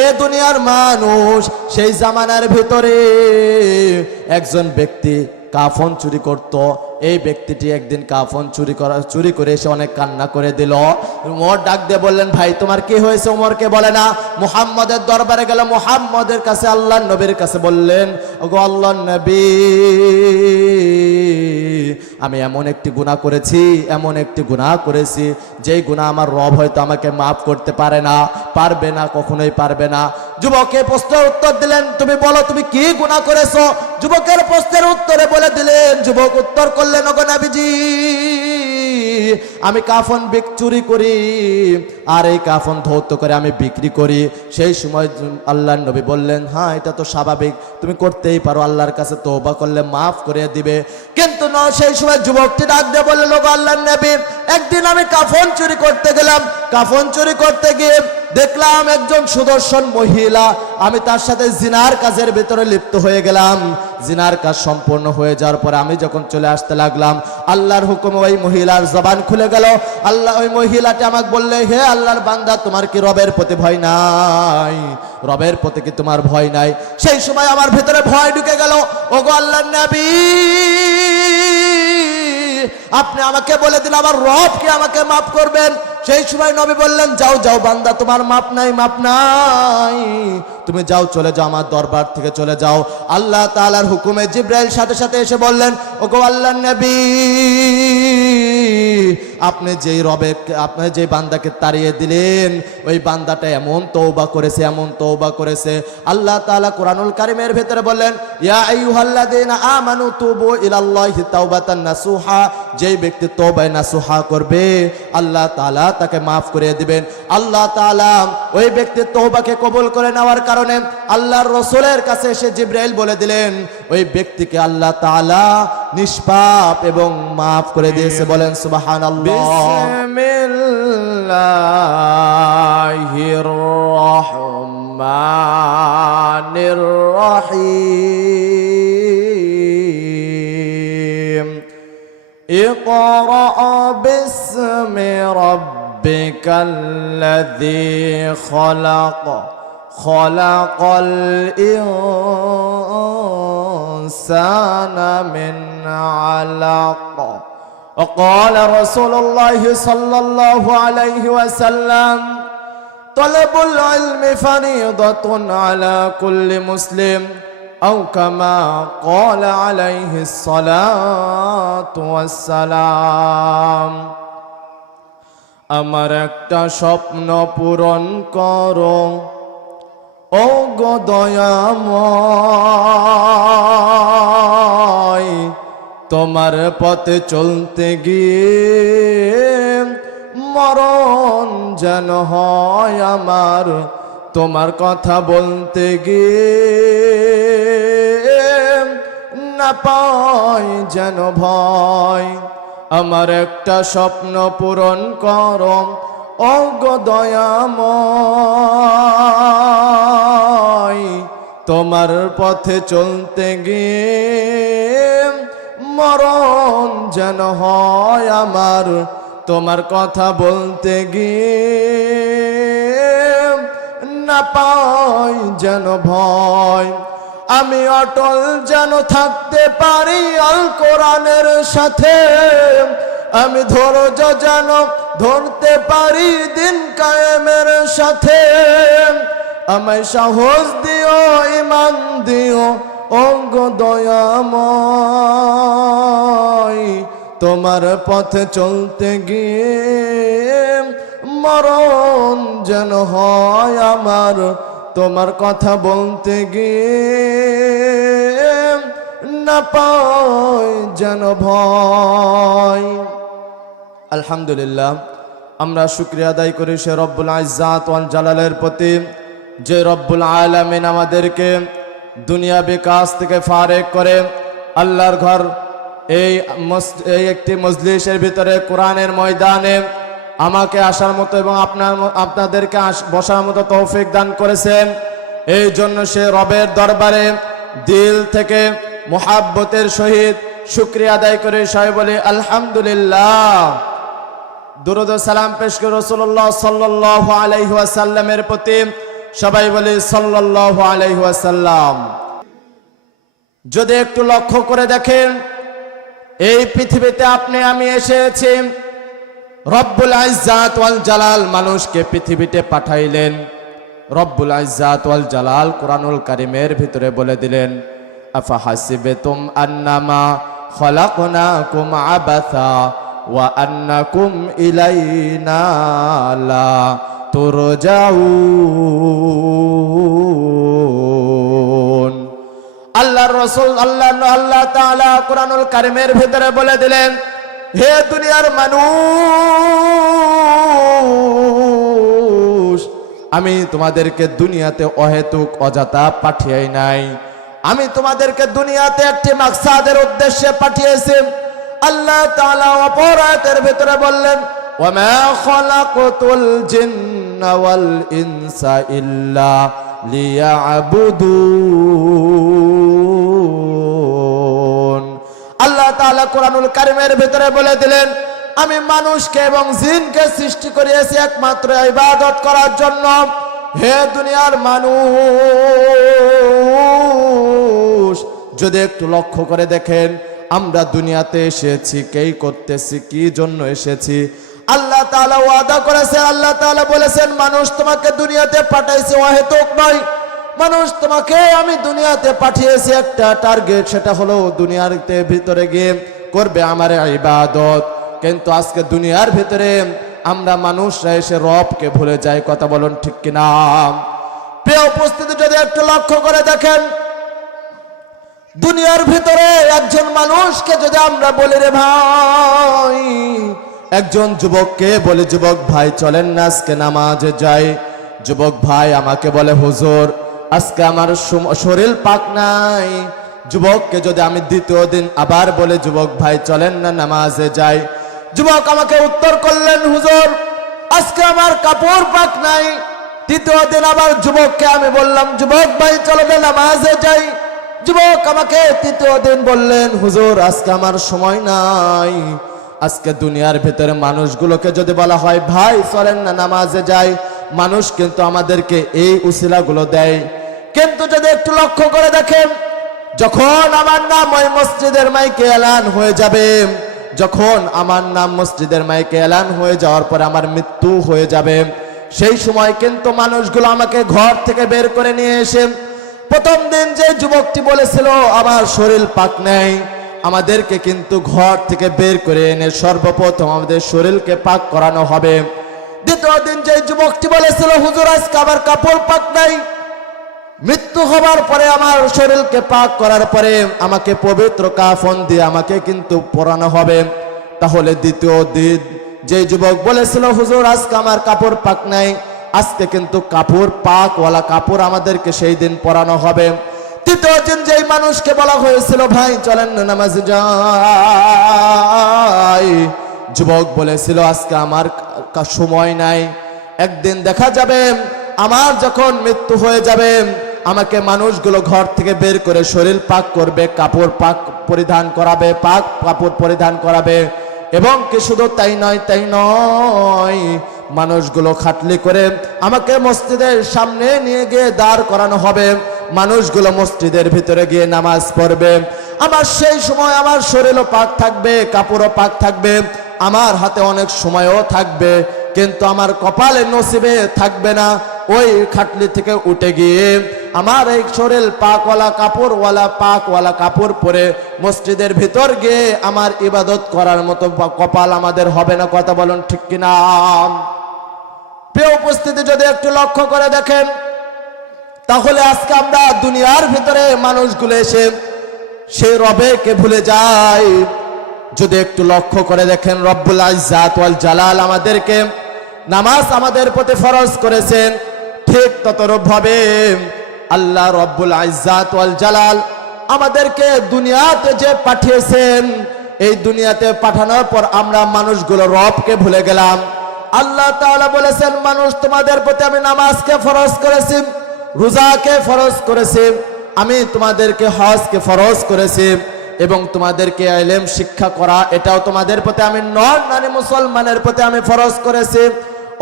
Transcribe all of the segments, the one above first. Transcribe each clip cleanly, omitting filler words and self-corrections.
এ দুনিয়ার মানুষ, সেই জামানার ভিতরে একজন ব্যক্তি কাফন চুরি করত। এই ব্যক্তিটি একদিন কাফন চুরি করে এসে অনেক কান্না করে দিল। উমর ডাক দিয়ে বললেন, ভাই তোমার কি হয়েছে? উমরকে বলে না, মুহাম্মদের দরবারে গেল। মুহাম্মদের কাছে, আল্লাহর নবীর কাছে বললেন, ওগো আল্লাহর নবী, আমি এমন একটি গুনাহ করেছি, যেই গুনাহ আমার রব হয়তো আমাকে মাফ করতে পারবে না, কখনোই পারবে না। যুবকের প্রশ্নের উত্তর দিলেন, তুমি বলো তুমি কি গুনাহ করেছো? যুবকের প্রশ্নের উত্তরে বলে দিলেন, যুবক উত্তর করলেন, ওগো নবীজি, আমি কাফন চুরি করি আর এই কাফন ধৌত করে আমি বিক্রি করি। সেই সময় আল্লাহর নবী বললেন, হ্যাঁ এটা তো স্বাভাবিক, তুমি করতেই পারো, আল্লাহর কাছে তওবা করলে মাফ করে দিবে। কিন্তু না, সেই সময় যুবকটি ডাক দিয়ে বললেন, ওগো আল্লাহর নবী, একদিন আমি কাফন চুরি করতে গেলাম। কাফন চুরি করতে গিয়ে দেখলাম একজন সুদর্শন মহিলা, আমি তার সাথে জিনার কাজের ভিতরে লিপ্ত হয়ে গেলাম। জিনার কাজ সম্পূর্ণ হয়ে যাওয়ার পরে আমি যখন চলে আসতে লাগলাম, আল্লাহর হুকুমে ওই মহিলার জবান খুলে গেল। আল্লাহ, ওই মহিলাটি আমাকে বললে, হে আল্লাহর বান্দা, তোমার কি রবের প্রতি ভয় নাই? রবের প্রতি কি তোমার ভয় নাই? সেই সময় আমার ভিতরে ভয় ঢুকে গেল। ওগো আল্লাহর নবী, আপনি আমাকে বলে দিন আমার রব কি আমাকে মাফ করবেন? সেই সময় নবী বললেন, যাও যাও বান্দা, তোমার মাপ নাই, তুমি যাও, চলে যাও, আমার দরবার থেকে চলে যাও। আল্লাহ তাআলার হুকুমে জিবরাইল সাথে সাথে এসে বললেন, ওগো আল্লাহর নবী, আপনি যেই বান্দাকে তাড়িয়ে দিলেন, ওই বান্দাটা এমন তওবা করেছে। আল্লাহ তাআলা কোরআনুল কারীমের ভিতরে বললেন, ইয়া আইয়ুহাল্লাযীনা আমানু তুবু ইলাল্লাহি তাওবাতান নাসুহা, যেই ব্যক্তি তওবায়ে নাসুহা করবে আল্লাহ তাআলা তাকে মাফ করে দিবেন। আল্লাহ তাআলা ওই ব্যক্তির তওবাকে কবুল করে নেওয়ার কারণে আল্লাহর রাসূলের কাছে এসে জিবরাইল বলে দিলেন, ওই ব্যক্তিকে আল্লাহ তাআলা নিষ্পাপ এবং মাফ করে দিয়েছে। বলেন সুবহানাল্লাহ। বিসমিল্লাহির রহমানির রহিম। ইকরা বিসমি রাব্বিকাল্লাযী খলাক, খলাকাল ইনসানা মিন আলাক। وقال رسول الله صلى الله عليه وسلم طلب العلم فريضة على كل مسلم أو كما قال عليه الصلاة والسلام। আমার একটা স্বপ্ন পূরণ করো ও গো দয়াময়, তোমার পথে চলতে গিয়ে মরণ যেন হয় আমার, তোমার কথা বলতে গিয়ে না পাই যেন ভয়। আমার একটা স্বপ্ন পূরণ করো ও গো দয়াময়, তোমার পথে চলতে গিয়ে মরণ যেন হয় আমার, তোমার কথা বলতে গিয়ে না পাই যেন ভয়। আমি অটল যেন থাকতে পারি আল কোরআনের সাথে, আমি ধৈর্য যেন ধরতে পারি দিন কায়েমের সাথে। আমায় সাহস দিও, ঈমান দিও ও গো দয়াময়, তোমার পথে চলতে গিয়ে মরণ যেন হয় আমার, তোমার কথা বলতে গিয়ে না পাই যেন ভয়। আলহামদুলিল্লাহ, আমরা শুকরিয়া আদায় করি সে রব্বুল ইজ্জাত ওয়াল জালালের প্রতি, যে রব্বুল আলামিন আমাদেরকে দুনিয়াবি কাজ থেকে ফারেক করে আল্লাহর ঘর এই একটি মজলিসের ভিতরে কোরআনের ময়দানে আমাকে আসার মতো এবং আপনাদেরকে বসার মতো তৌফিক দান করেছেন। এই জন্য সে রবের দরবারে দিল থেকে মুহাব্বতের সহিত শুকরিয়া আদায় করে সবাই বলে আলহামদুলিল্লাহ। দুরূদ ও সালাম পেশ করে রাসূলুল্লাহ সাল্লাল্লাহু আলাইহি ওয়াসাল্লামের প্রতি, সবাই বলি সাল্লাল্লাহু আলাইহি ওয়াসাল্লাম। যদি একটু লক্ষ্য করে দেখেন, এই পৃথিবীতে আপনি আমি এসেছি, রব্বুল ইজ্জাত ওয়াল জালাল মানুষকে পৃথিবীতে পাঠাইলেন। রব্বুল ইজ্জাত ওয়াল জালাল কোরআনুল কারীমের ভিতরে বলে দিলেন, আফা হাসিবতুম আন্নামা খলাকনাকুম আবাসা ওয়া আন্নাকুম ইলাইনা লা তুরজাউন। আল্লাহর রাসূল আল্লাহ তাআলা কোরআনুল কারীমের ভিতরে বলে দিলেন, হে দুনিয়ার মানুষ, আমি তোমাদেরকে দুনিয়াতে অহেতুক অযথা পাঠিয়াই নাই। আমি তোমাদেরকে দুনিয়াতে একটি মাকসাদের উদ্দেশ্যে পাঠিয়েছি। আল্লাহ তাআলা অপর আয়াতের ভিতরে বললেন, ওয়ামা খালাকতুল জিন্না ওয়াল ইনসা ইল্লা লিয়াবুদুন। আল্লাহ তাআলা কোরআনুল কারীমের ভিতরে বলে দিলেন, আমি মানুষকে এবং জিনকে সৃষ্টি করিয়েছি একমাত্র ইবাদত করার জন্য। হে দুনিয়ার মানুষ, যদি একটু লক্ষ্য করে দেখেন, আমরা দুনিয়াতে এসেছি কেই করতেছি, কি জন্য এসেছি? আল্লাহ তাআলা ওয়াদা করেছেন, আল্লাহ তাআলা বলেছেন, মানুষ তোমাকে দুনিয়াতে পাঠাইছে অহেতুক নয়। মানুষ তোমাকে আমি দুনিয়াতে পাঠিয়েছি একটা টার্গেট, সেটা হলো দুনিয়ার ভিতরে গিয়ে করবে আমার ইবাদত। কিন্তু আজকে দুনিয়ার ভিতরে আমরা মানুষরা এসে রবকে ভুলে যাই। কথা বলুন ঠিক কিনা? প্রিয় উপস্থিতি, যদি একটু লক্ষ্য করে দেখেন, দুনিয়ার ভিতরে একজন মানুষকে যদি আমরা বলি, রে ভাই, একজন যুবককে বলি, যুবক ভাই চলেন না আজকে নামাজে যাই। যুবক ভাই আমাকে বলে, হুজুর আজকে আমার শরীর পাক নাই। যুবককে যদি আমি দ্বিতীয় দিন আবার বলে, যুবক ভাই চলেন না নামাজে যাই। যুবক আমাকে উত্তর করলেন, হুজুর আজকে আমার কাপড় পাক নাই। তৃতীয় দিন আবার যুবককে আমি বললাম, যুবক ভাই চলো না নামাজে যাই। যুবক আমাকে তৃতীয় দিন বললেন, হুজুর আজকে আমার সময় নাই। আজকে দুনিয়ার ভিতরে মানুষগুলোকে যদি বলা হয়, ভাই চলেন না নামাজে যাই, মানুষ কিন্তু আমাদেরকে এই উসিলাগুলো দেয়। কিন্তু যদি একটু লক্ষ্য করে দেখেন, যখন আমার নাম ওই মসজিদের মাইকে এলান হয়ে যাবে, যখন আমার নাম মসজিদের মাইকে এলান হয়ে যাওয়ার পরে আমার মৃত্যু হয়ে যাবে, সেই সময় কিন্তু মানুষগুলো আমাকে ঘর থেকে বের করে নিয়ে এসে, প্রথম দিন যে যুবকটি বলেছিল আমার শরীর পাক নেই, আমাদেরকে কিন্তু ঘর থেকে বের করে এনে সর্বপ্রথম আমাদের শরীরকে পাক করানো হবে। দ্বিতীয় দিন যে যুবকটি বলেছিল, হুজুর আজকে আমার কাপড় পাক নাই, মৃত্যু হবার পরে আমার শরীরকে পাক করার পরে আমাকে পবিত্র কাফন দিয়ে আমাকে কিন্তু পরানো হবে। তাহলে দ্বিতীয় দিন যে যুবক বলেছিল, হুজুর আজকে আমার কাপড় পাক নাই, আজকে কিন্তু কাপড় পাকওয়ালা কাপড় আমাদেরকে সেই দিন পরানো হবে। তৃতীয় দিন যেই মানুষকে বলা হয়েছিল, ভাই চলেন না নামাজে যাই, যুবক বলেছিল আজকে আমার সময় নাই, একদিন দেখা যাবে আমার যখন মৃত্যু হয়ে যাবে, আমাকে মানুষগুলো ঘর থেকে বের করে শরীর পাক করবে, কাপড় পাক পরিধান করাবে, পাক কাপড় পরিধান করাবে। এবং কি শুধু তাই নয়, মানুষগুলো খাটলি করে আমাকে মসজিদের সামনে নিয়ে গিয়ে দাঁড় করানো হবে। মানুষগুলো মসজিদের ভিতরে গিয়ে নামাজ পড়বে। আমার সেই সময় আমার শরীরও পাক থাকবে, কাপড়ও পাক থাকবে, আমার হাতে অনেক সময়ও থাকবে, কিন্তু আমার কপালে নসিবে থাকবে না ওই খাটলি থেকে উঠে গিয়ে আমার এই শরীর পাকওয়ালা কাপড় পরে মসজিদের ভিতর গিয়ে আমার ইবাদত করার মতো কপাল আমাদের হবে না। কথা বলুন ঠিক কিনা? প্রিয় উপস্থিতি, যদি একটু লক্ষ্য করে দেখেন, তাহলে আজকে আমরা দুনিয়ার ভিতরে মানুষগুলো এসে সেই রবেকে ভুলে যায়। যদি একটু লক্ষ্য করে দেখেন, রব্বুল ইজ্জাত ওয়াল জালাল আমাদেরকে নামাজ আমাদের প্রতি ফরজ করেছেন, ঠিক ততরূপ ভাবে আল্লাহ রব্বুল ইজ্জাত ওয়াল জালাল আমাদেরকে দুনিয়াতে যে পাঠিয়েছেন, এই দুনিয়াতে পাঠানোর পর আমরা মানুষগুলো রবকে ভুলে গেলাম। আল্লাহ তাআলা বলেছেন, মানুষ তোমাদের প্রতি আমি নামাজকে ফরজ করেছি, রোজাকে ফরজ করেছি, আমি তোমাদেরকে হজকে ফরজ করেছি, এবং তোমাদেরকে ইলম শিক্ষা করা এটাও তোমাদের প্রতি আমি নন নারী মুসলমানের প্রতি আমি ফরজ করেছি।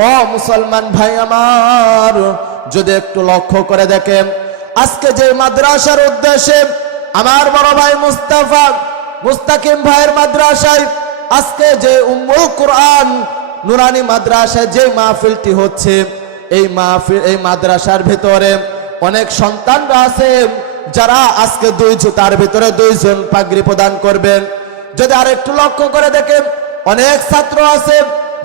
ও মুসলমান ভাই আমার, যদি একটু লক্ষ্য করে দেখেন, আজকে যে মাদ্রাসার উদ্দেশ্যে আমার বড় ভাই মুস্তাকিম ভাইয়ের মাদ্রাসায় আজকে যে উম্মুল কুরআন নুরানি মাদ্রাসায় যে মাহফিলটি হচ্ছে, এই মাদ্রাসার ভিতরে অনেক সন্তানরা আছে যারা আজকে তার ভিতরে 2 জন পাগড়ি প্রদান করবেন। যদি আর একটু লক্ষ্য করে দেখেন, অনেক ছাত্র আছে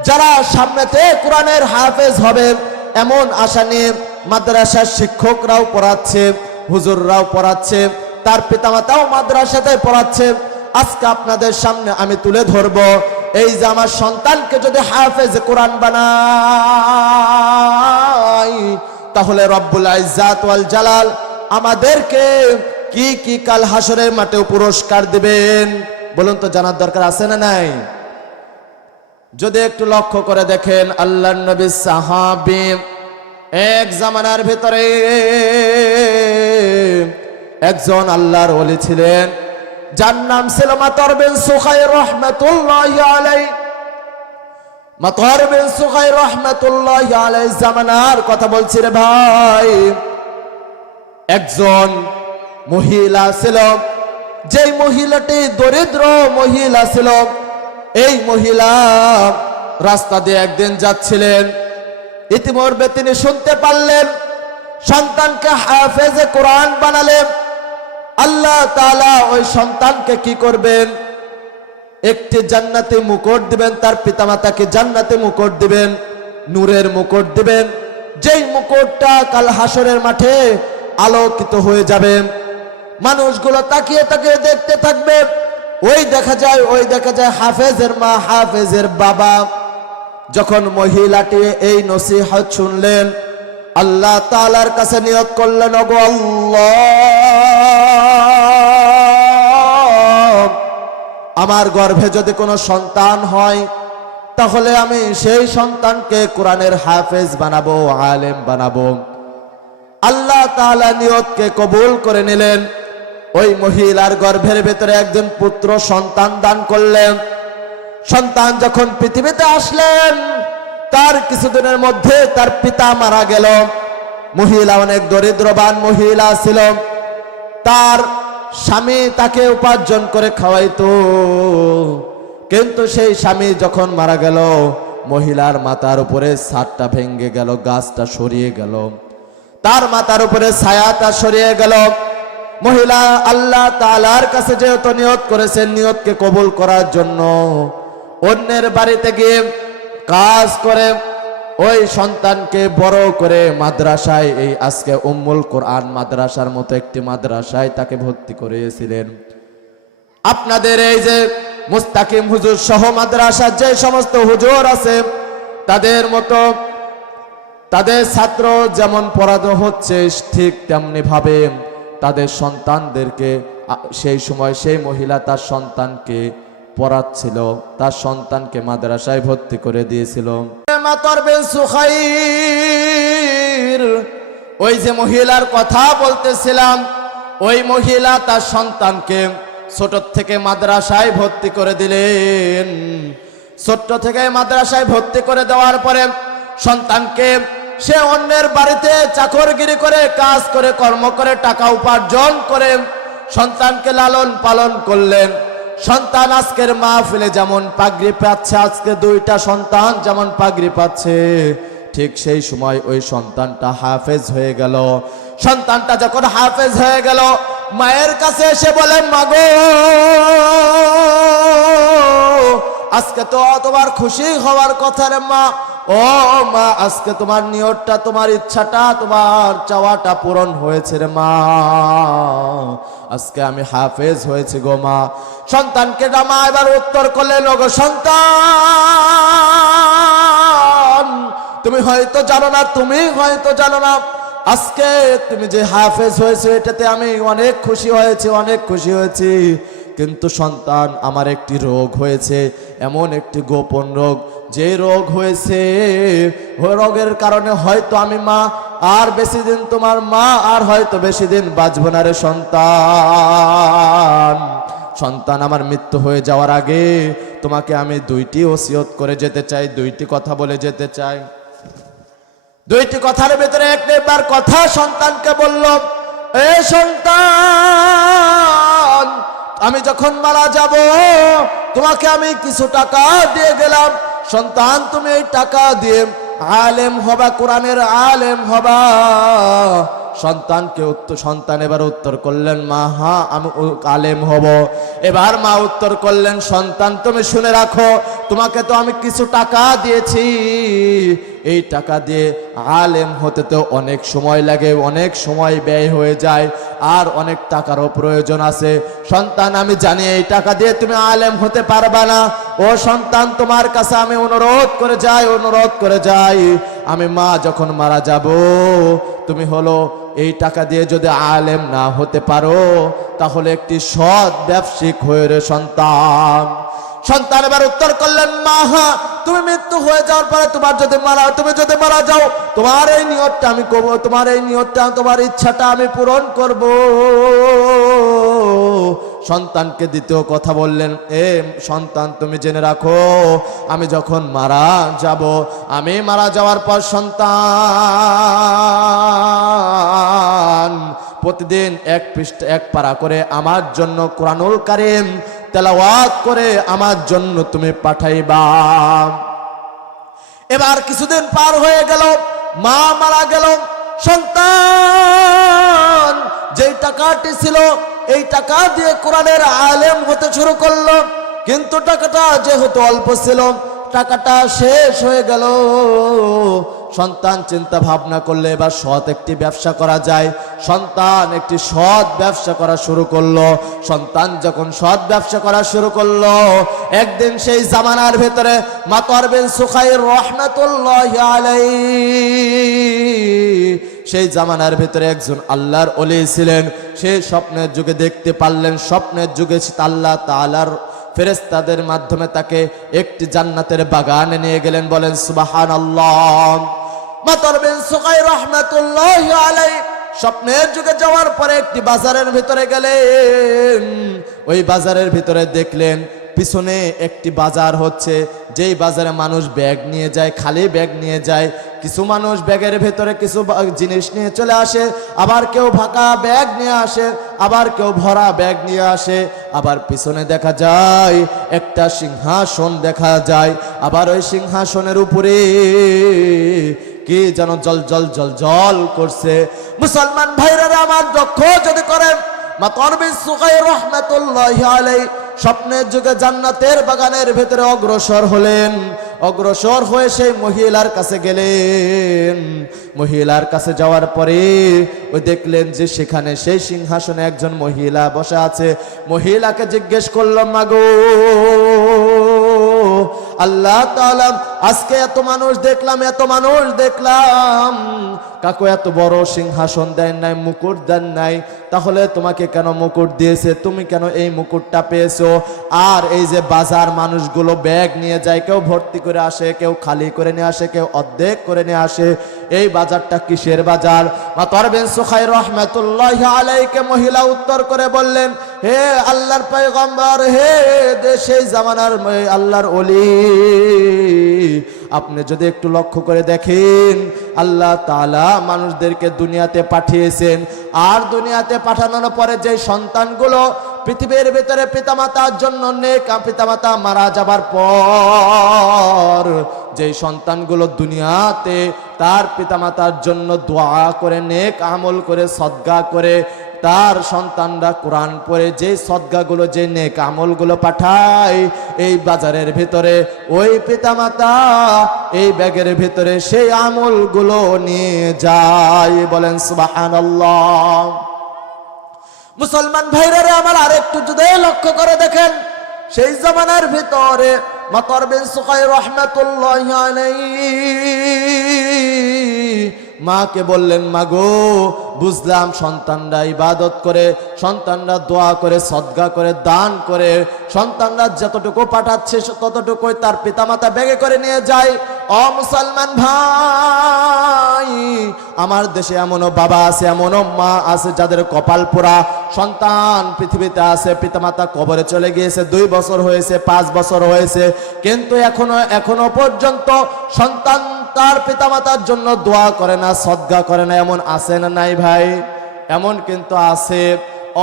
যারা সামনেতে কোরআনের হাফেজ হবে এমন আশা নিয়ে মাদ্রাসার শিক্ষকরাও পড়াচ্ছে, হুজুররাও পড়াচ্ছে, তার পিতামাতাও মাদ্রাসাতে পড়াচ্ছে। আজকে আপনাদের সামনে আমি তুলে ধরব, এই যে আমার সন্তানকে যদি হাফেজ কোরআন বানাই, তাহলে রব্বুল ইজ্জাত ওয়াল জালাল আমাদেরকে কি কি কাল হাসরের মাঠে পুরস্কার দিবেন বলুন তো, জানার দরকার আছে না নাই? যদি একটু লক্ষ্য করে দেখেন, আল্লাহর নবী সাহাবী এক জামানার ভিতরে একজন আল্লাহর ওলি ছিলেন, যার নাম ছিল মাতর বিন সুখাইর রাহমাতুল্লাহি আলাইহি। মাতর বিন সুখাইর রাহমাতুল্লাহি আলাইহি জামানার কথা বলছি রে ভাই। একজন মহিলা ছিল, যেই মহিলাটি দরিদ্র মহিলা ছিল। এই মহিলা রাস্তা দিয়ে একদিন যাচ্ছিলেন, ইতিমধ্যে তিনি শুনতে পারলেন সন্তানকে হাফেজে কোরআন বানালেন। আল্লাহ তাআলা ওই সন্তানকে কি করবেন? একটি জান্নাতি মুকুট দিবেন, তার পিতামাতাকে জান্নাতি মুকুট দিবেন, নূরের মুকুট দিবেন, যেই মুকুটটা কাল হাসরের মাঠে আলোকিত হয়ে যাবে। মানুষগুলো তাকিয়ে তাকিয়ে দেখতে থাকবে। ওই দেখা যায় হাফেজের মা, হাফেজের বাবা। যখন মহিলাটি এই নসিহত শুনলেন, আল্লাহ তাআলার কাছে নিয়ত করলেন, ওগো আল্লাহ, আমার গর্ভে যদি কোনো সন্তান হয়, তাহলে আমি সেই সন্তানকে কোরআনের হাফেজ বানাবো, আলেম বানাবো। আল্লাহ তাআলা নিয়তকে কবুল করে নিলেন। ওই মহিলার গর্ভের ভেতরে একজন পুত্র সন্তান দান করলেন। সন্তান যখন পৃথিবীতে আসলেন, তার কিছুদিনের মধ্যে তার পিতা মারা গেল। মহিলা অনেক দরিদ্রবান মহিলা ছিল, তার স্বামী তাকে উপার্জন করে খাওয়াইতো, কিন্তু সেই স্বামী যখন মারা গেল, মহিলার মাথার উপরে ছাদটা ভেঙে গেল, গাছটা সরিয়ে গেল, তার মাথার উপরে ছায়াটা সরিয়ে গেল। মহিলা আল্লাহ তাআলার কাছে যেহেতু নিয়ত করেছেন, নিয়তকে কবুল করার জন্য অন্যের বাড়িতে গিয়ে কাজ করে ওই সন্তানকে বড় করে মাদ্রাসায়, এই আজকে উম্মুল কোরআন মাদ্রাসার মতো একটি মাদ্রাসায় তাকে ভর্তি করিয়েছিলেন। আপনাদের এই যে মুস্তাকিম হুজুর সহ মাদ্রাসার যে সমস্ত হুজুর আছে, তাদের মতো তাদের ছাত্র যেমন পড়ানো হচ্ছে, ঠিক তেমনি ভাবে তাদের সন্তানদেরকে সেই সময় সেই মহিলা তার সন্তানকে পড়াচ্ছিল, তার সন্তানকে মাদ্রাসায় ভর্তি করে দিয়েছিল। মাতর বিন সুখাইর, ওই যে মহিলার কথা বলতেছিলাম, ওই মহিলা তার সন্তানকে ছোট থেকে মাদ্রাসায় ভর্তি করে দিলেন। ছোট থেকে মাদ্রাসায় ভর্তি করে দেওয়ার পরে সন্তানকে সে অন্যের বাড়িতে চাকরগিরি করে, কাজ করে, কর্ম করে, টাকা উপার্জন করে সন্তানকে লালন পালন করলেন। সন্তান আজকের মাহফিলে যেমন পাগড়ি পাচ্ছে, আজকে 2টা সন্তান যেমন পাগড়ি পাচ্ছে, ঠিক সেই সময় ওই সন্তানটা হাফেজ হয়ে গেল। সন্তানটা যখন হাফেজ হয়ে গেল, মায়ের কাছে এসে বলেন, মাগো, আজকে তো তোমার খুশি হওয়ার কথা রে মা। ও মা, আজকে তোমার নিয়তটা, তোমার ইচ্ছাটা, তোমার চাওয়াটা পূরণ হয়েছে রে মা। আজকে আমি হাফেজ হয়েছি গো মা। সন্তানকে মা এবার উত্তর করলেন, ওগো সন্তান, তুমি হয়তো জানো না, আজকে তুমি যে হাফেজ হয়েছে এটাতে আমি অনেক খুশি হয়েছি, কিন্তু সন্তান, আমার একটি রোগ হয়েছে, এমন একটি গোপন রোগ, যে রোগ হয়েছে ওই রোগের কারণে হয়তো আমি মা আর বেশি দিন, তোমার মা আর হয়তো বেশি দিন বাঁচব না রে সন্তান। আমার মৃত্যু হয়ে যাওয়ার আগে তোমাকে আমি 2টি ওসিয়ত করে যেতে চাই, 2টি কথা বলে যেতে চাই। দুইটি কথার ভিতরে এক নাম্বার কথা সন্তানকে বলল, এ সন্তান, আমি যখন মারা যাব তোমাকে আমি কিছু টাকা দিয়ে গেলাম, সন্তান তুমি এই টাকা দিয়ে আলেম হবা, কোরআনের আলেম হবা। সন্তান এবার উত্তর করলেন, মা হ্যাঁ আমি আলেম হব। এবার মা উত্তর করলেন, সন্তান তুমি শুনে রাখো, তোমাকে তো আমি কিছু টাকা দিয়েছি, এই টাকা দিয়ে আলেম হতে তো অনেক সময় লাগে, অনেক সময় ব্যয় হয়ে যায়, আর অনেক টাকারও প্রয়োজন আছে। সন্তান আমি জানি এই টাকা দিয়ে তুমি আলেম হতে পারবা না। ও সন্তান, তোমার কাছে আমি অনুরোধ করে যাই, আমি মা যখন মারা যাব তুমি হলো এই টাকা দিয়ে যদি আলেম না হতে পারো তাহলে একটি সৎ ব্যবসায়িক হয়ে রে সন্তান। সন্তান এবার উত্তর করলেন, মা হ্যাঁ তুমি মৃত্যু হয়ে যাওয়ার পরে তুমি যদি মারা যাও তোমার এই নিয়তটা আমি করব, তোমার ইচ্ছাটা আমি পূরণ করব। সন্তানকে দ্বিতীয় কথা বললেন, এ সন্তান তুমি জেনে রাখো, আমি যখন মারা যাওয়ার পর সন্তান প্রতিদিন এক পারা করে আমার জন্য কোরআনুল কারীম তেলাওয়াত করে আমার জন্য তুমি পাঠাইবা। এবার কিছুদিন পার হয়ে গেল, মা মারা গেল, সন্তান যেই টাকাটি ছিল এই টাকা দিয়ে কোরআনের আলেম হতে শুরু করলো, কিন্তু টাকাটা যেহেতু অল্প ছিল টাকাটা শেষ হয়ে গেল। সন্তান চিন্তা ভাবনা করলে এবার সৎ একটি ব্যবসা করা যায়, সন্তান একটি সৎ ব্যবসা করা শুরু করলো। সন্তান যখন সৎ ব্যবসা করা শুরু করলো, একদিন সেই জামানার ভেতরে মাতওয়ার বিন সুখাইর রাহমাতুল্লাহি আলাইহি, সেই জামানার ভেতরে একজন আল্লাহর ওলি ছিলেন। সে স্বপ্নের যুগে দেখতে পারলেন, স্বপ্নের যুগে আল্লাহ তাআলার ফেরেশতাদের মাধ্যমে তাকে একটি জান্নাতের বাগানে নিয়ে গেলেন। বলেন সুবহানাল্লাহ। মাতওয়ার বিন সুখাইর রাহমাতুল্লাহি আলাইহি স্বপ্নের যুগে যাওয়ার পরে একটি বাজারের ভিতরে গেলেন। ওই বাজারের ভিতরে দেখলেন পিছনে একটি বাজার হচ্ছে, যেই বাজারে মানুষ ব্যাগ নিয়ে যায়, খালি ব্যাগ নিয়ে যায়। কিছু মানুষ ব্যাগের ভেতরে কিছু জিনিস নিয়ে চলে আসে, আবার কেউ ফাঁকা ব্যাগ নিয়ে আসে, আবার কেউ ভরা ব্যাগ নিয়ে আসে। আবার পিছনে দেখা যায় একটা সিংহাসন দেখা যায়, আবার ওই সিংহাসনের উপরে কি যেন জল জল জল জল করছে। মুসলমান ভাইরা আমার লক্ষ্য যদি করেন, মাতওয়ার বিন সুখাইর রাহমাতুল্লাহি আলাইহি স্বপ্নের যুগে জান্নাতের বাগানের ভেতরে অগ্রসর হলেন। অগ্রসর হয়ে সেই মহিলার কাছে গেলেন। মহিলার কাছে যাওয়ার পরে ওই দেখলেন যে সেখানে সেই সিংহাসনে একজন মহিলা বসে আছে। মহিলাকে জিজ্ঞেস করলাম, মাগো আল্লাহ তাআলা আজকে এত মানুষ দেখলাম, কাকু এত বড় সিংহাসন দেন নাই, মুকুট দেন নাই, তাহলে তোমাকে কেন মুকুট দিয়েছে? তুমি কেন এই মুকুটটা পেয়েছো? আর এই যে বাজার মানুষগুলো ব্যাগ নিয়ে যায়, কেউ ভর্তি করে আসে, কেউ খালি করে নিয়ে আসে, কেউ অর্ধেক করে নিয়ে আসে, এই বাজারটা কিসের বাজার? মাতওয়ার বিন সুখাইর রাহমাতুল্লাহি আলাইহি মহিলা উত্তর করে বললেন, হে আল্লাহর পয়গম্বর, হে সেই জামানার আল্লাহর ওলি, আপনি যদি একটু লক্ষ্য করে দেখেন, আল্লাহ তাআলা মানুষদেরকে দুনিয়াতে পাঠিয়েছেন, আর দুনিয়াতে পাঠানোর পরে যে সন্তানগুলো পৃথিবীর ভিতরে পিতামাতার জন্য নেক, পিতামাতা মারা যাবার পর যে সন্তানগুলো দুনিয়াতে তার পিতামাতার জন্য দোয়া করে, নেক আমল করে, সদকা করে, তার সন্তানরা কোরআন পড়ে, যে সদকাগুলো, যে নেক আমলগুলো পাঠায় এই বাজারের ভিতরে, ওই পিতামাতা এই ব্যাগের ভিতরে সেই আমলগুলো নিয়ে যায়। বলেন সুবহানাল্লাহ। মুসলমান ভাইরা আমার আরেকটু যদি লক্ষ্য করে দেখেন, সেই জামানার ভিতরে মাতওয়ার বিন সুখাইর রাহমাতুল্লাহি আলাইহি মাকে বললেন, মাগো বুঝলাম সন্তানরা ইবাদত করে, সন্তানরা দোয়া করে, সদকা করে, দান করে, সন্তানরা যতটুকু পাঠাচ্ছে ততটুকুই তার পিতামাতা ব্যাগে করে নিয়ে যায়। ও মুসলমান ভাই, আমার দেশে এমনও বাবা আছে, এমনও মা আছে যাদের কপাল পোড়া সন্তান পৃথিবীতে আছে, পিতামাতা কবরে চলে গিয়েছে, 2 বছর হয়েছে, 5 বছর হয়েছে, কিন্তু এখনো পর্যন্ত সন্তান তার পিতামাতার জন্য দোয়া করে না, সদকা করে না, এমন আছে না নাই ভাই? এমন কিন্তু আছে।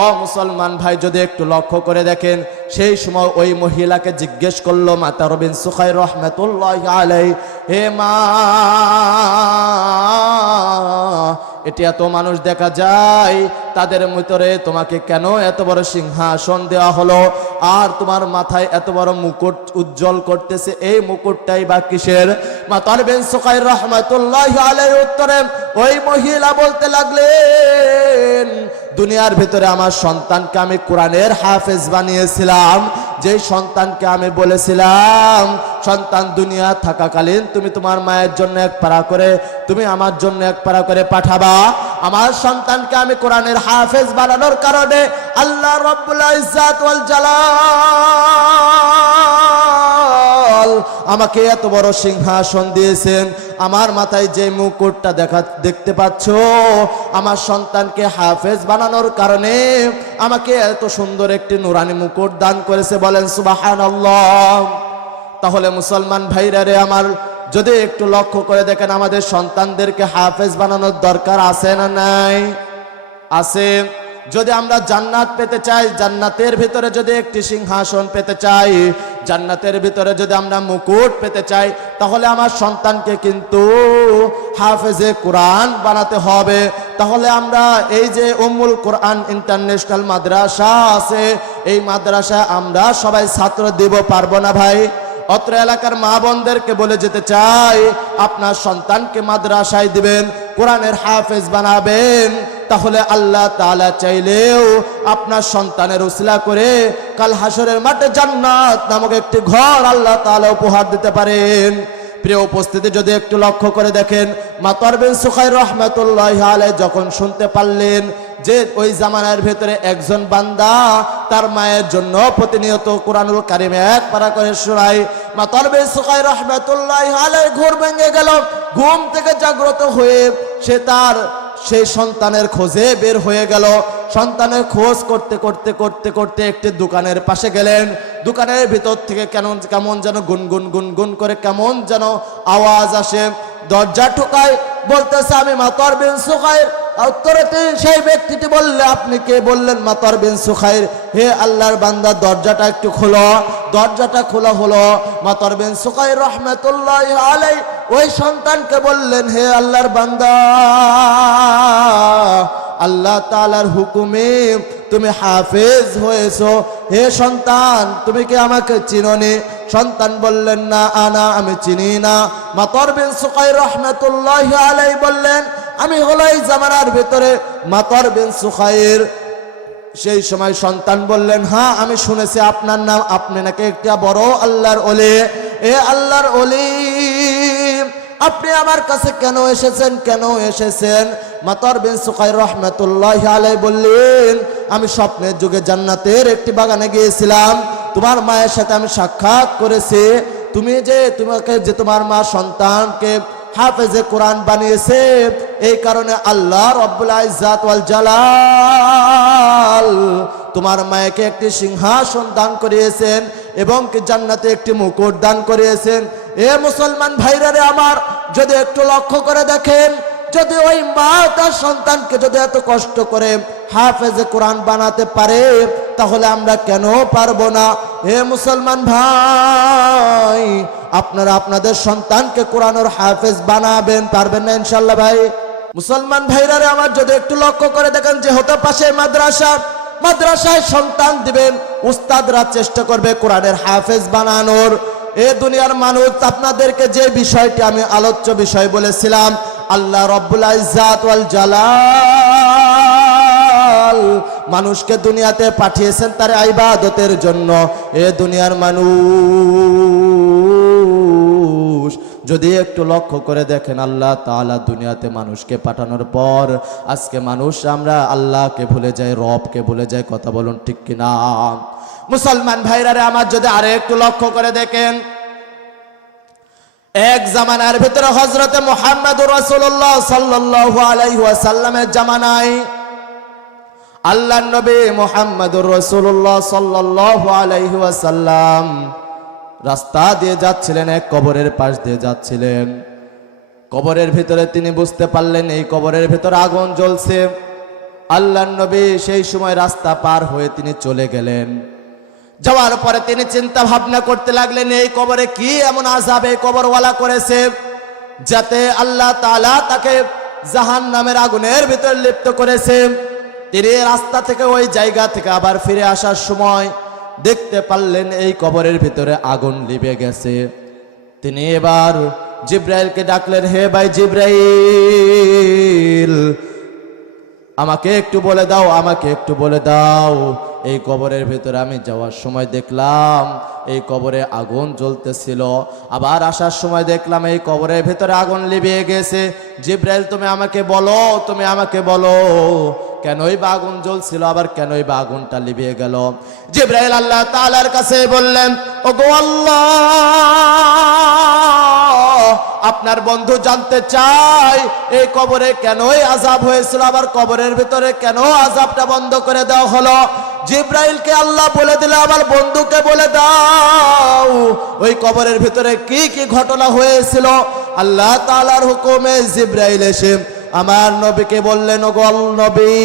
ও মুসলমান ভাই, যদি একটু লক্ষ্য করে দেখেন, সেই সময় ওই মহিলাকে জিজ্ঞেস করলো মাতা বিন সুখাইর রাহমাতুল্লাহি আলাইহি, হে মা, এটি এত মানুষ দেখা যায়, তাদের ভিতরে তোমাকে কেন এত বড় সিংহাসন দেওয়া হলো, আর তোমার মাথায় এত বড় মুকুট উজ্জ্বল করতেছে, এই মুকুটটাই বা কিসের? মাতা বিন সুখাইর রাহমাতুল্লাহি আলাইহি উত্তরে ওই মহিলা বলতে লাগলেন, দুনিয়ার ভিতরে আমার সন্তানকে আমি কোরআনের হাফেজ বানিয়েছিলাম, যেই সন্তানকে আমি বলেছিলাম সন্তান দুনিয়া থাকাকালীন তুমি তোমার মায়ের জন্য এক পারা করে, তুমি আমার জন্য এক পারা করে পাঠাবা। আমার সন্তানকে আমি কোরআনের হাফেজ বানানোর কারণে আল্লাহ রাব্বুল ইজ্জাত ওয়াল জালাল আমাকে এত বড় সিংহাসন দিয়েছেন। আমার মাথায় যে মুকুটটা দেখতে পাচ্ছ, আমার সন্তানকে হাফেজ বানানোর কারণে আমাকে এত সুন্দর একটি নুরানি মুকুট দান করেছে। বলেন সুবহানাল্লাহ। তাহলে মুসলমান ভাইরা রে আমার, যদি একটু লক্ষ্য করে দেখেন, আমাদের সন্তানদেরকে হাফেজ বানানোর দরকার আছে না নাই? আছে। যদি আমরা জান্নাত পেতে চাই, জান্নাতের ভিতরে যদি একটি সিংহাসন পেতে চাই, জান্নাতের ভিতরে যদি আমরা মুকুট পেতে চাই, তাহলে আমার সন্তানকে কিন্তু হাফেজে কোরআন বানাতে হবে। তাহলে আমরা এই যে উম্মুল কোরআন ইন্টারন্যাশনাল মাদ্রাসা আছে, এই মাদ্রাসা আমরা সবাই ছাত্র দেব, পারবো না ভাই? অত্র এলাকার মা বোনদেরকে বলে যেতে চাই, আপনার সন্তানকে মাদ্রাসায় দিবেন, কোরআনের হাফেজ বানাবেন, তাহলে আল্লাহ তাআলা চাইলেও আপনার সন্তানের উসিলা করে কাল হাসরের মাঠে জান্নাত নামক একটি ঘর আল্লাহ তাআলা উপহার দিতে পারেন। প্রিয় উপস্থিতি, যদি একটু লক্ষ্য করে দেখেন, মাতা বিন সুখাইর রাহমাতুল্লাহি আলাইহি যখন শুনতে পারলেন যে ওই জামানার ভেতরে একজন বান্দা তার মায়ের জন্য প্রতিনিয়ত কোরআনুল কারিমে এক পারা করে শোনায়, মাতা বিন সুখাইর রাহমাতুল্লাহি আলাইহি ঘুম ভেঙে গেল। ঘুম থেকে জাগ্রত হয়ে সে তার সেই সন্তানের খোঁজে বের হয়ে গেল। সন্তানের খোঁজ করতে করতে করতে করতে একটি দোকানের পাশে গেলেন। দোকানের ভিতর থেকে কেমন যেন গুনগুন গুনগুন করে কেমন যেন আওয়াজ আসে। দরজা ঠোকায়, বলতেছে আমি মাতা বিন সুখাইর। উত্তরে সেই ব্যক্তিটি বললে, আপনি কে? বললেন মাতা বিন সুখাইর। হে আল্লাহর বান্দা, দরজাটা একটু খোলো। দরজাটা খোলা হলো। মাতা বিন সুখাইর রাহমাতুল্লাহি আলাইহি ওই সন্তানকে বললেন, হে আল্লাহর বান্দা, আল্লাহ তাআলার হুকুমে তুমি হাফেজ হয়েছো। হে সন্তান, তুমি কি আমাকে চিনোনি? সন্তান বললেন, না আমি চিনি না। মাতা বিন সুখাইর রাহমাতুল্লাহি আলাইহি বললেন, আমি হলো এই জামানার ভিতরে মাতা বিন সুখাইর। সেই সময় সন্তান বললেন, হ্যাঁ আমি শুনেছি আপনার নাম, আপনি নাকি একটা বড় আল্লাহর ওলি। এ আল্লাহর ওলি, আপনি আমার কাছে কেন এসেছেন, কেন এসেছেন? মাতা বিন সুখাইর রাহমাতুল্লাহি আলাইহি বললেন, আমি স্বপ্নের যুগে জান্নাতের একটি বাগানে গিয়েছিলাম, তোমার মায়ের সাথে আমি সাক্ষাৎ করেছি। তোমাকে যে তোমার মা সন্তানকে হাফেজে কোরআন বানিয়েছে, এই কারণে আল্লাহ রাব্বুল ইজ্জাত ওয়াল জালাল তোমার মায়েকে একটি সিংহাসন দান করিয়েছেন এবং কি জান্নাতে একটি মুকুট দান করিয়েছেন। এ মুসলমান ভাইরা রে আমার, যদি একটু লক্ষ্য করে দেখেন, যদি ওই মা তার সন্তানকে যদি এত কষ্ট করে হাফেজে কোরআন বানাতে পারে, তাহলে আমরা কেন পারবো না? হে মুসলমান ভাই, আপনারা আপনাদের সন্তানকে কোরআনের হাফেজ বানাবেন, পারবেন না ইনশাআল্লাহ ভাই? মুসলমান ভাইরা রে আমার, যদি একটু লক্ষ্য করে দেখেন যে হতে পাশে মাদ্রাসায় সন্তান দিবেন, উস্তাদরা চেষ্টা করবে কোরআনের হাফেজ বানানোর। এ দুনিয়ার মানুষ, আপনাদেরকে যে বিষয়টি আমি আলোচ্য বিষয় বলেছিলাম, আল্লাহ রাব্বুল ইজ্জাত ওয়াল জালাল মানুষকে দুনিয়াতে পাঠিয়েছেন তার ইবাদতের জন্য। এ দুনিয়ার মানুষ যদি একটু লক্ষ্য করে দেখেন, আল্লাহ তাআলা দুনিয়াতে মানুষকে পাঠানোর পর আজকে আমরা আল্লাহকে ভুলে যাই, রবকে ভুলে যাই। কথা বলুন ঠিক কিনা? মুসলমান ভাইরা রে আমার, যদি আরে একটু লক্ষ্য করে দেখেন, এক জামানার ভিতরে হযরতে মুহাম্মদুর রাসূলুল্লাহ সাল্লাল্লাহু আলাইহি ওয়াসাল্লামের জামানায় আল্লাহর নবী মুহাম্মদুর রাসূলুল্লাহ সাল্লাল্লাহু আলাইহি ওয়াসাল্লাম রাস্তা দিয়ে যাচ্ছিলেন, এক কবরের পাশ দিয়ে যাচ্ছিলেন। কবরের ভিতরে তিনি বুঝতে পারলেন এই কবরের ভিতরে আগুন জ্বলছে। আল্লাহর নবী সেই সময় রাস্তা পার হয়ে তিনি চলে গেলেন। যাওয়ার পরে তিনি চিন্তা ভাবনা করতে লাগলেন এই কবরে কি এমন আযাব এই কবরওয়ালা করেছে যাতে আল্লাহ তাআলা তাকে জাহান্নামের আগুনের ভিতরে লিপ্ত করেছে। তিনি রাস্তা থেকে ওই জায়গা থেকে আবার ফিরে আসার সময় দেখতে পারলেন এই কবরের ভিতরে আগুন লিভে গেছে। তিনি এবার জিব্রাইলকে ডাকলেন, হে ভাই জিব্রাইল, আমাকে একটু বলে দাও, আমাকে একটু বলে দাও, এই কবরের ভিতরে আমি যাওয়ার সময় দেখলাম এই কবরে আগুন জ্বলতেছিল, আবার আসার সময় দেখলাম এই কবরের ভিতরে আগুন লিভিয়ে গেছে। জিব্রাইল তুমি আমাকে বলো, তুমি আমাকে বলো কেনই বা আগুন জ্বলছিল, আবার কেনই বা আগুনটা লিভিয়ে গেল। জিব্রাইল আল্লাহ তাআলার কাছে বললেন, ওগো আল্লাহ, আপনার বন্ধু জানতে চায় এই কবরে কেনই আযাব হয়েছিল, আবার কবরের ভিতরে কেন আযাবটা বন্ধ করে দেওয়া হলো। জিব্রাইলকে আল্লাহ বলে দিলে আবার বন্ধুকে বলে দাও ওই কবরের ভিতরে কি কি ঘটনা হয়েছিল। আল্লাহ তাআলার হুকুমে জিব্রাইল এসে আমার নবীকে বললেন, ওগো নবী,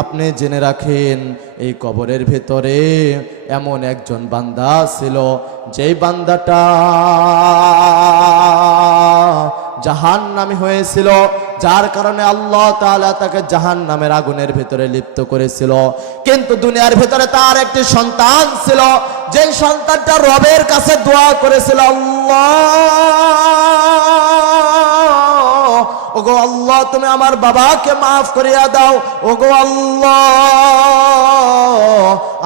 আপনি জেনে রাখেন এই কবরের ভিতরে এমন একজন বান্দা ছিল যেই বান্দাটা জাহান্নামী হয়েছিল, যার কারণে আল্লাহ তাআলা তাকে জাহান্নামের আগুনের ভিতরে লিপ্ত করেছিল। কিন্তু দুনিয়ার ভিতরে তার একটি সন্তান ছিল, যেই সন্তানটা রবের কাছে দোয়া করেছিল, আল্লাহ, ওগো আল্লাহ, তুমি আমার বাবাকে মাফ করিয়া দাও। ওগো আল্লাহ,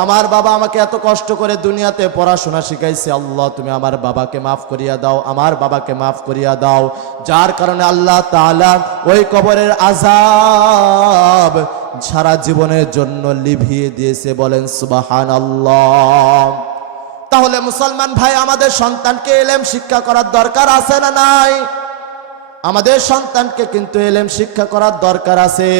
আমার বাবা আমাকে এত কষ্ট করে দুনিয়াতে পড়াশোনা শিখাইছে, আল্লাহ তুমি আমার বাবাকে মাফ করিয়া দাও, আমার বাবাকে মাফ করিয়া দাও। যার কারণে আল্লাহ তাআলা ওই কবরের আযাব সারা জীবনের জন্য লিভিয়ে দিয়েছে। বলেন সুবহানাল্লাহ। তাহলে মুসলমান ভাই, আমাদের সন্তানকে ইলম শিক্ষা করার দরকার আছে না নাই? আমাদের সন্তানকে কিন্তু ইলম শিক্ষা করার দরকার আছে।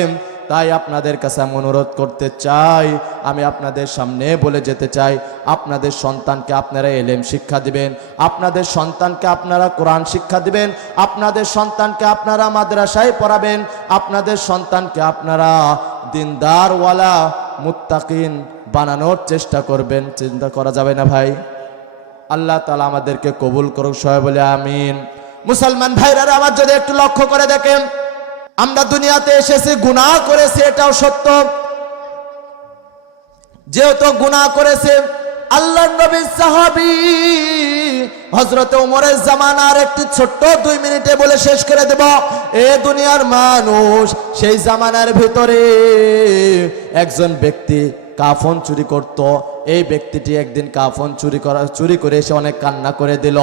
তাই আপনাদের কাছে আমি অনুরোধ করতে চাই, আমি আপনাদের সামনে বলে যেতে চাই, আপনাদের সন্তানকে আপনারা ইলম শিক্ষা দিবেন, আপনাদের সন্তানকে আপনারা কোরআন শিক্ষা দিবেন, আপনাদের সন্তানকে আপনারা মাদ্রাসায় পড়াবেন, আপনাদের সন্তানকে আপনারা দিনদারওয়ালা মুত্তাকিন বানানোর চেষ্টা করবেন। চিন্তা করা যাবে না ভাই? আল্লাহ তাআলা আমাদেরকে কবুল করুক, সবাই বলে আমিন। মুসলমান ভাইরা আমার যদি একটু লক্ষ্য করে দেখেন, আমরা দুনিয়াতে এসেছি গুনাহ করেছি, এটাও সত্য। যেহেতু গুনাহ করেছে, আল্লাহর নবীর সাহাবী হযরত ওমরের জামানার একটি ছোট্ট 2 মিনিটে বলে শেষ করে দেব। এ দুনিয়ার মানুষ, সেই জামানার ভিতরে একজন ব্যক্তি কাফন চুরি করত। এই ব্যক্তিটি একদিন কাফন চুরি করে এসে অনেক কান্না করে দিল।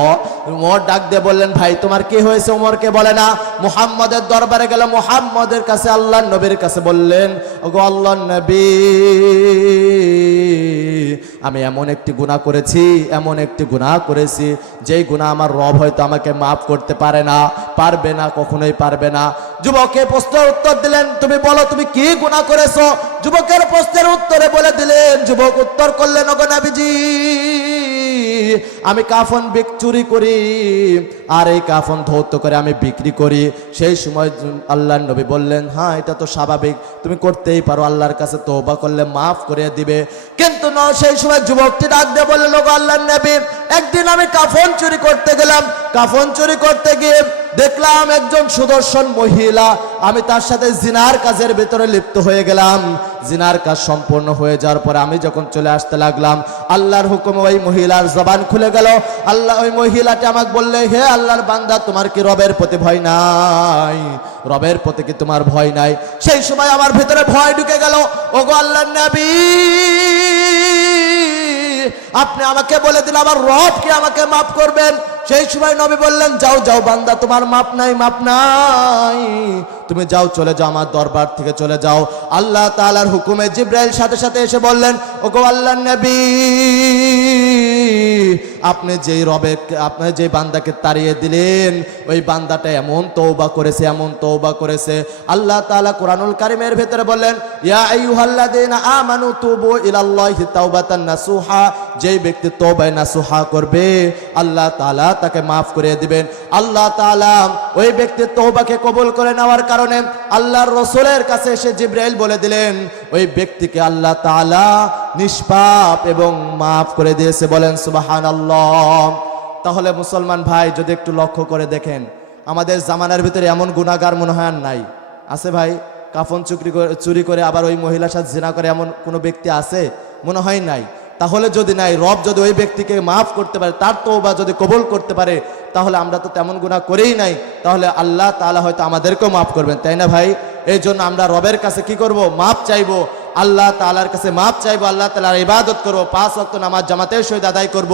ওমর ডাক দিয়ে বললেন, ভাই তোমার কি হয়েছে? ওমরকে বলে না, মুহাম্মদের দরবারে গেল। মুহাম্মদের কাছে আল্লাহর নবীর কাছে বললেন, ওগো আল্লাহর নবী, আমি এমন একটি গুনাহ করেছি, এমন একটি গুনাহ করেছি যেই গুনাহ আমার রব হয়তো আমাকে মাফ করতে পারে না, পারবে না, কখনোই পারবে না। যুবকে প্রশ্নের উত্তর দিলেন, তুমি বলো তুমি কি গুনাহ করেছো? যুবকের প্রশ্নের উত্তরে বলে দিলেন, যুবক উত্তর করলেন, ওগো নবীজি, আমি কাফন চুরি করি আর এই কাফন ধৌত করে আমি বিক্রি করি। সেই সময় আল্লাহর নবী বললেন, হ্যাঁ এটা তো স্বাভাবিক, তুমি করতেই পারো, আল্লাহর কাছে তওবা করলে মাফ করে দিবে। কিন্তু না, সেই সময় যুবকটি ডাক দিয়ে বললেন, ওগো আল্লাহর নবী, একদিন আমি কাফন চুরি করতে গেলাম, কাফন চুরি করতে গিয়ে দেখলাম একজন সুদর্শন মহিলা, আমি তার সাথে জিনার কাজের ভিতরে লিপ্ত হয়ে গেলাম। জিনার কাজ সম্পূর্ণ হয়ে যাওয়ার পরে আমি যখন চলে আসতে লাগলাম, আল্লাহর হুকুমে ওই মহিলার জবান খুলে গেল। আল্লাহ, ওই মহিলাটি আমাকে বললে, হে আল্লাহর বান্দা, তোমার কি রবের প্রতি ভয় নাই? রবের প্রতি কি তোমার ভয় নাই? সেই সময় আমার ভিতরে ভয় ঢুকে গেল। ওগো আল্লাহর নবী, আপনি আমাকে বলে দিলেন আমার রব কি আমাকে মাফ করবেন? সেই সময় নবী বললেন, যাও যাও বান্দা, তোমার মাপ নাই, মাপ নাই, তুমি যাও, চলে যাও, আমার দরবার থেকে চলে যাও। আল্লাহ তাআলার হুকুমে জিবরাইল সাথে সাথে এসে বললেন, ওগো আল্লাহর নবী, আপনি যে বান্দাকে তাড়িয়ে দিলেন, ওই বান্দাটা এমন তওবা করেছে, এমন তওবা করেছে। আল্লাহ তাআলা কোরআনুল কারীমের ভেতরে বললেন, ইয়া আইয়ুহাল্লাযীনা আমানু তুবু ইলাল্লাহি তাওবাতান নাসুহা, যেই ব্যক্তি তওবায়ে নাসুহা করবে আল্লাহ তাআলা তাকে মাফ করে দিবেন। আল্লাহ তাআলা ওই ব্যক্তির তওবাকে কবুল করে নেওয়ার কারণে আল্লাহর রাসূলের কাছে এসে জিবরাইল বলে দিলেন, ওই ব্যক্তিকে আল্লাহ তাআলা নিষ্পাপ এবং মাফ করে দিয়েছে। বলেন সুবহানাল্লাহ। তাহলে মুসলমান ভাই, যদি একটু লক্ষ্য করে দেখেন, আমাদের জামানার ভিতরে এমন গুনাহগার মনে হয় আর নাই? আছে ভাই? কাফন চুরি করে আবার ওই মহিলার সাথে জিনা করে এমন কোনো ব্যক্তি আছে? মনে হয় নাই। তাহলে যদি নাই, রব যদি ওই ব্যক্তিকে মাফ করতে পারে, তার তওবা যদি কবুল করতে পারে, তাহলে আমরা তো তেমন গুনাহ করেই নাই, তাহলে আল্লাহ তাআলা হয়তো আমাদেরকেও মাফ করবেন, তাই না ভাই? এই জন্য আমরা রবের কাছে কি করব? মাফ চাইবো, আল্লাহ তাআলার কাছে মাফ চাইবো, আল্লাহ তাআলার ইবাদত করব, 5 ওয়াক্ত নামাজ জামাতের সহিত আদায় করব,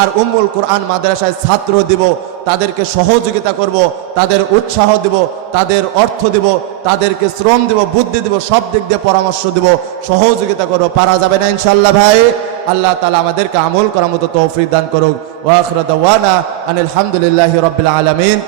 আর উম্মুল কোরআন মাদ্রাসায় ছাত্র দিব, তাদেরকে সহযোগিতা করব, তাদের উৎসাহ দিব, তাদের অর্থ দিব, তাদেরকে শ্রম দিব, বুদ্ধি দিব, সব দিক দিয়ে পরামর্শ দিব, সহযোগিতা করব। পারা যাবে না ইনশাআল্লাহ ভাই? আল্লাহ তাআলা আমাদেরকে আমল করার মতো তৌফিক দান করুক। ওয়া আখিরু দাওয়ানা আনিল হামদুলিল্লাহি রাব্বিল আলামিন।